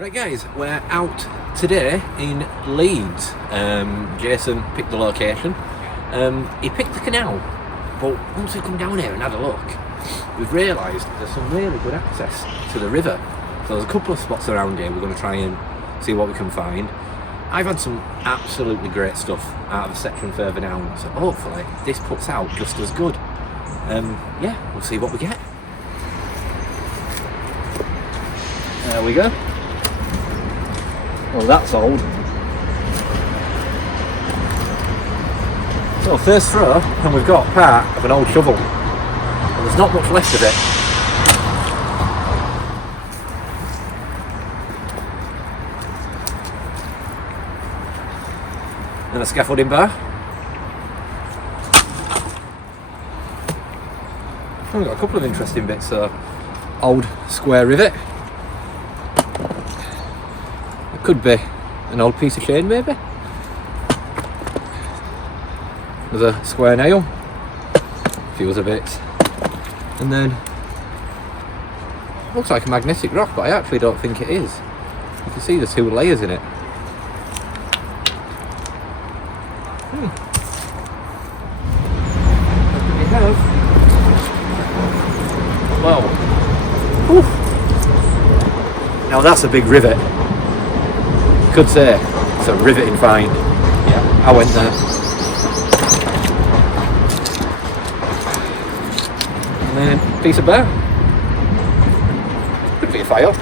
Right guys, we're out today in Leeds. Jason picked the location. He picked the canal, but once we come down here and had a look, we've realised there's some really good access to the river. So there's a couple of spots around here we're going to try and see what we can find. I've had some absolutely great stuff out of a section further down, so hopefully this puts out just as good. Yeah, we'll see what we get. There we go. Well, that's old. So first throw, and we've got part of an old shovel. Well, there's not much left of it. And a scaffolding bar. We've got a couple of interesting bits. So, old square rivet. Could be an old piece of chain, maybe. There's a square nail, a few other bits, and then looks like a magnetic rock, but I actually don't think it is. You can see the two layers in it. What do we have? Wow. Oof. Now that's a big rivet. Could say it's a riveting find. Yeah, I went there. And then piece of bar. Could be a file.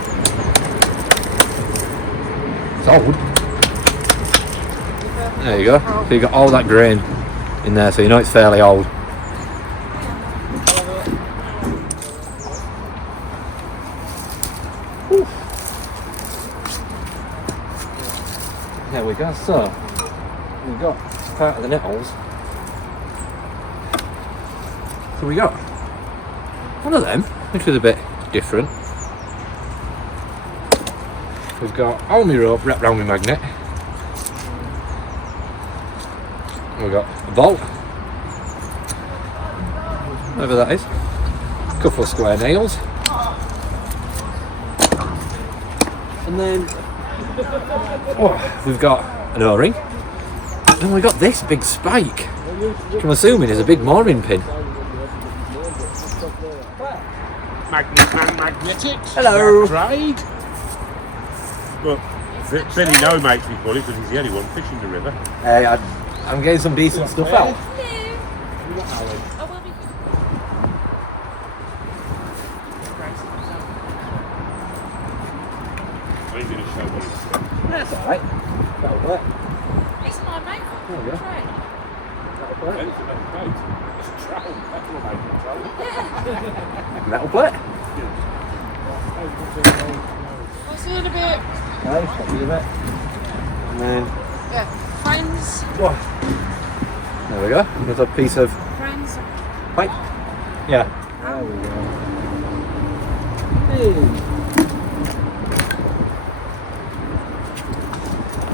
It's old. There you go. So you got all that grain in there, so you know it's fairly old. There we go, so we've got part of the nettles. So we got one of them, which is a bit different. We've got almy rope wrapped round with magnet. We've got a bolt, whatever that is, a couple of square nails, and then we've got an O-ring, and we've got this big spike, which I'm assuming is a big mooring pin. Magnetics. Hello. Trade. Well, Billy No makes me call it because he's the only one fishing the river. I'm getting some decent stuff out. That's alright. That'll work. It's my mate. There we go. Try it. That'll work. Anything on the boat. It's a trout. That's what makes it trout. Metal plate. I'll see you in a bit. Okay, I'll do that. And then, Yeah. Friends. there we go. Another piece of Friends. pipe. Yeah. There we go. Hey.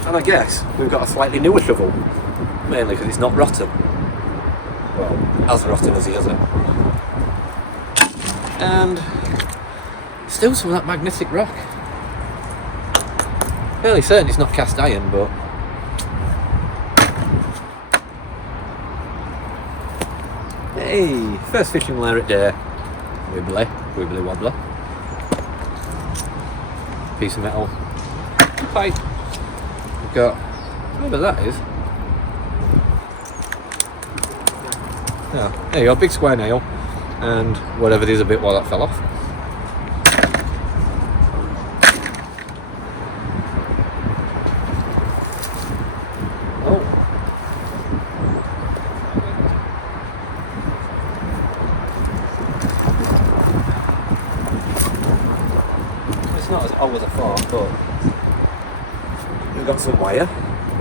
And I guess we've got a slightly newer shovel, mainly because it's not rotten. Well, as rotten as the other. And still some of that magnetic rock. Fairly certain it's not cast iron, but hey, first fishing lure at day. Wibbly, wibbly wobbler. Piece of metal. Pipe. We've got whatever that is. Yeah, there you go, big square nail, and whatever it is a bit while that fell off. Oh. It's not as old as I thought, but we've got some wire.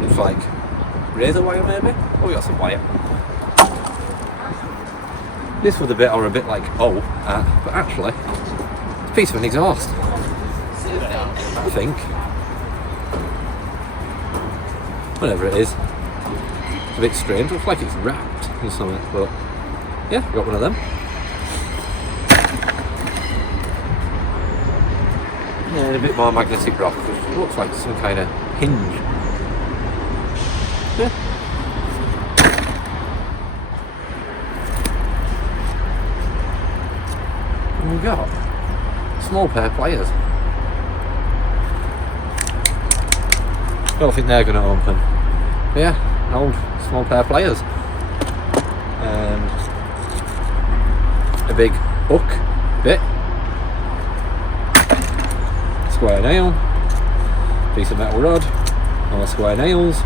Looks like razor wire maybe? Oh, we got some wire. This was a bit or a bit like but actually it's a piece of an exhaust. I think. Whatever it is. It's a bit strange, looks like it's wrapped in something, but yeah, got one of them. And a bit more magnetic rock, which looks like some kind of hinge. Yeah. And we've got small pair of pliers. Don't think they're going to open. But yeah, an old small pair of pliers. A big hook bit. Square nail. Piece of metal rod. More square nails.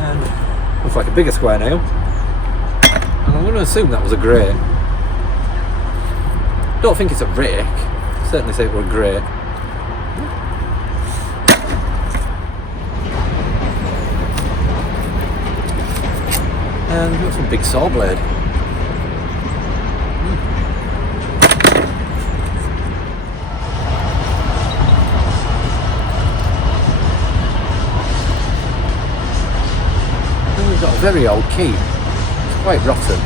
And looks like a bigger square nail. And I'm going to assume that was a grate. Don't think it's a rake. Certainly say it were a grate. And we've got some big saw blade. And we've got a very old key. It's quite rotten.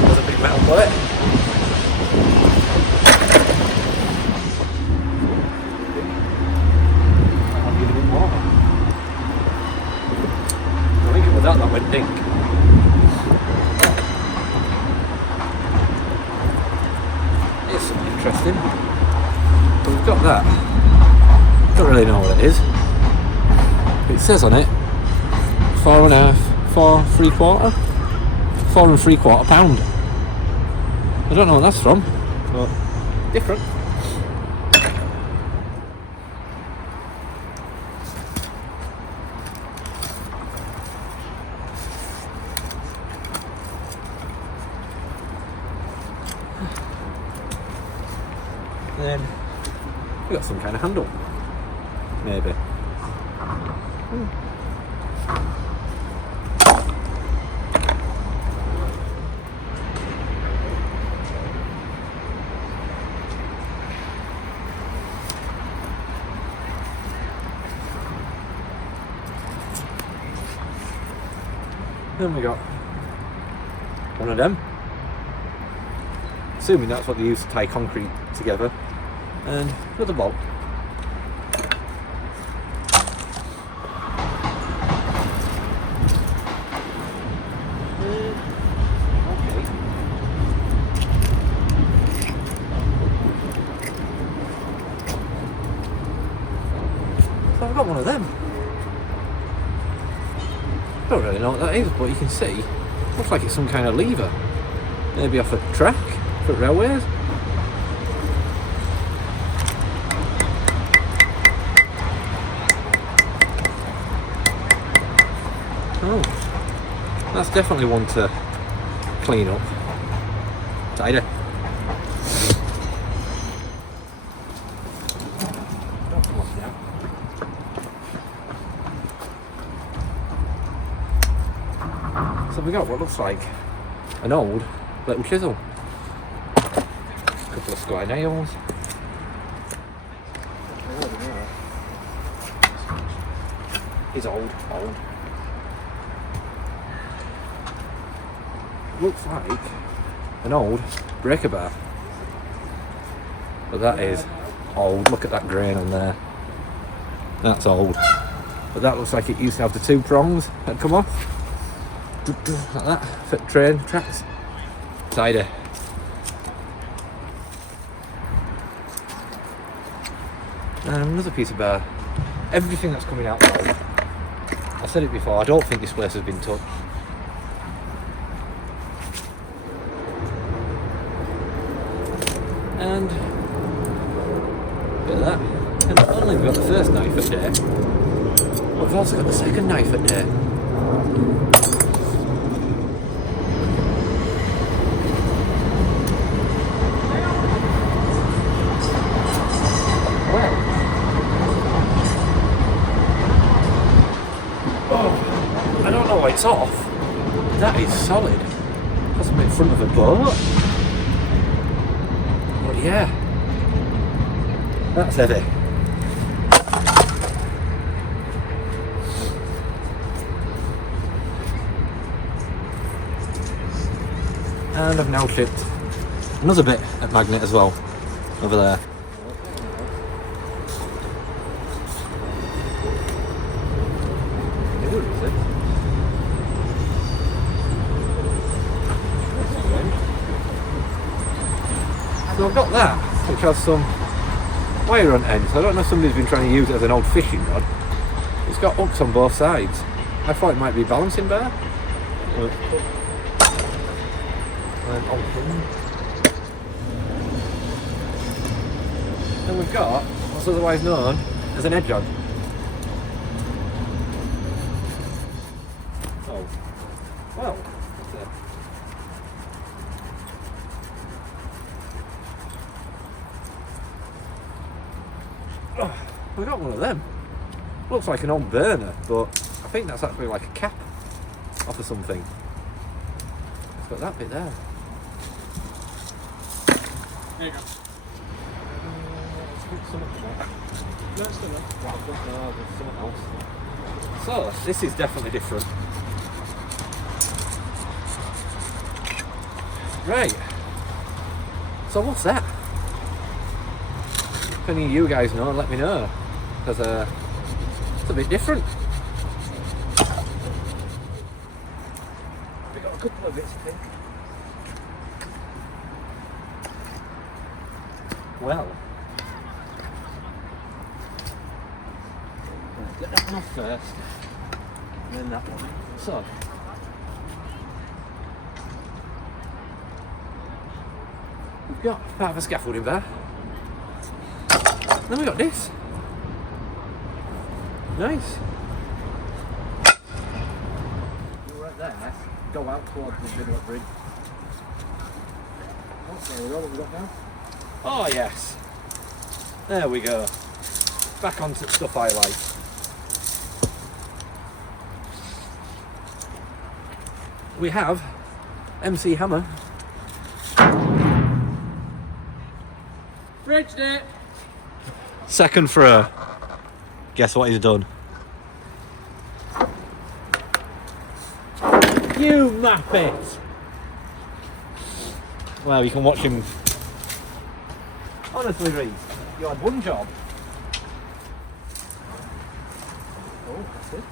There's a big metal bullet. I'll give it a bit more. I think it was that went dink. It's interesting. But we've got that. Don't really know what it is. It says on it 4.5, 4 3/4. 4 3/4 pound. I don't know what that's from, but different. Then we got some kind of handle, maybe. Then we got one of them. Assuming that's what they use to tie concrete together. And another bolt. Okay. So I've got one of them. Don't really know what that is, but you can see, looks like it's some kind of lever. Maybe off a track for railways. Oh, that's definitely one to clean up. Tidy. Don't come off now. So we got what looks like an old little chisel. A couple of square nails. He's old. Looks like an old breaker bar. But that is old. Look at that grain on there. That's old. But that looks like it used to have the 2 prongs that come off. Like that, for train tracks. Tidy. And another piece of bar. Everything that's coming out now. I said it before, I don't think this place has been touched. And a bit of that. And not only have we got the first knife at day, but we've also got the second knife at day. that's off, that is solid. That's in front of a boat. But yeah, that's heavy. And I've now chipped another bit at magnet as well, over there. So I've got that, which has some wire on end, so I don't know if somebody's been trying to use it as an old fishing rod. It's got hooks on both sides. I thought it might be a balancing bar. Then we've got what's otherwise known as an edge on. Oh, well, that's it. Oh, we got one of them. Looks like an old burner, but I think that's actually like a cap off of something. It's got that bit there. There you go. So, this is definitely different. Right. So what's that? If any of you guys know, let me know. Because it's a bit different. We got a couple of bits, I think. Well, let's get that one off first, and then that one. So, we've got part of a scaffolding bar. Then we got this. Nice. Right there, go out towards the middle of the bridge. Oh, there we go, what we got now? Oh yes, there we go, back onto stuff I like. We have MC Hammer. Bridged it. Second throw. Guess what he's done? You muppet! Well, you can watch him. Honestly, Reece, you had one job. Oh, that's it.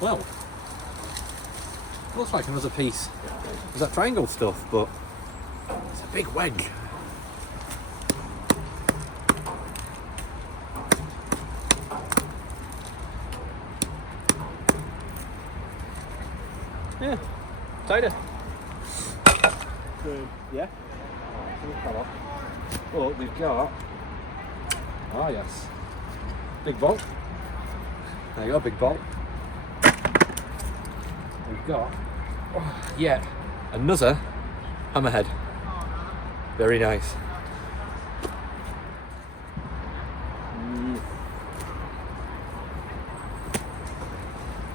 Well, looks like another piece. There's that triangle stuff, but it's a big wedge. Yeah, tighter. Yeah. Well, we've got. Oh yes, big bolt. There you go, big bolt. We've got yet another hammerhead. Very nice.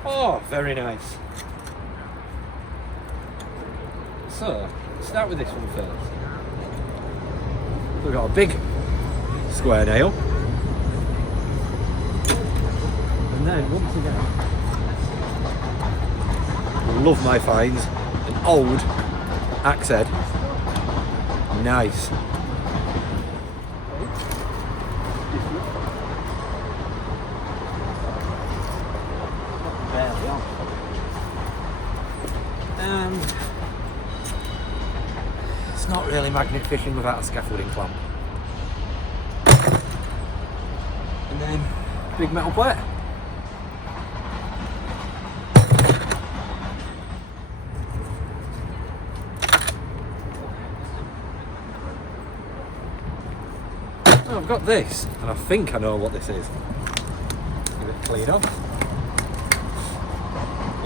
Oh, very nice. So, start with this one first. We've got a big square nail. And then, once again, love my finds, an old axe head. Nice. Barely on. And it's not really magnet fishing without a scaffolding clamp. And then big metal plate. Oh, I've got this, and I think I know what this is. Give it a clean up.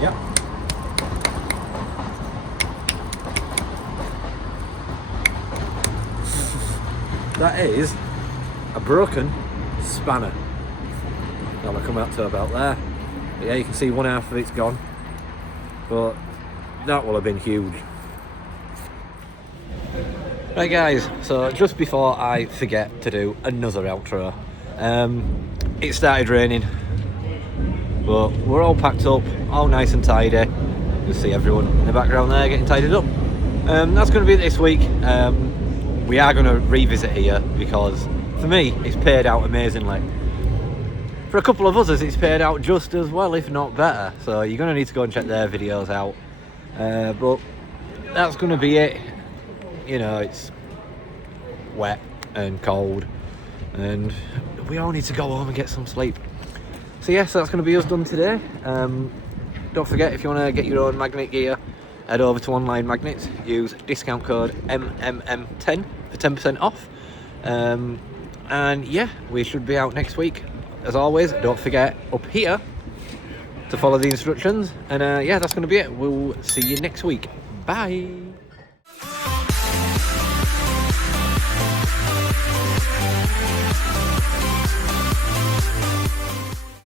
Yep. that is a broken spanner. That'll come out to about there. But yeah, you can see one half of it's gone, but that will have been huge. Right guys, so just before I forget to do another outro, it started raining, but we're all packed up, all nice and tidy. You see everyone in the background there getting tidied up. That's going to be it this week. We are going to revisit here because for me it's paid out amazingly. For a couple of others it's paid out just as well, if not better, so you're going to need to go and check their videos out. But that's going to be it. You know, it's wet and cold and we all need to go home and get some sleep. So yes, that's going to be us done today. Don't forget, if you want to get your own magnet gear, head over to Online Magnets, use discount code MMM10 for 10% off. And yeah, we should be out next week. As always, don't forget up here to follow the instructions. And yeah, that's going to be it. We'll see you next week. Bye.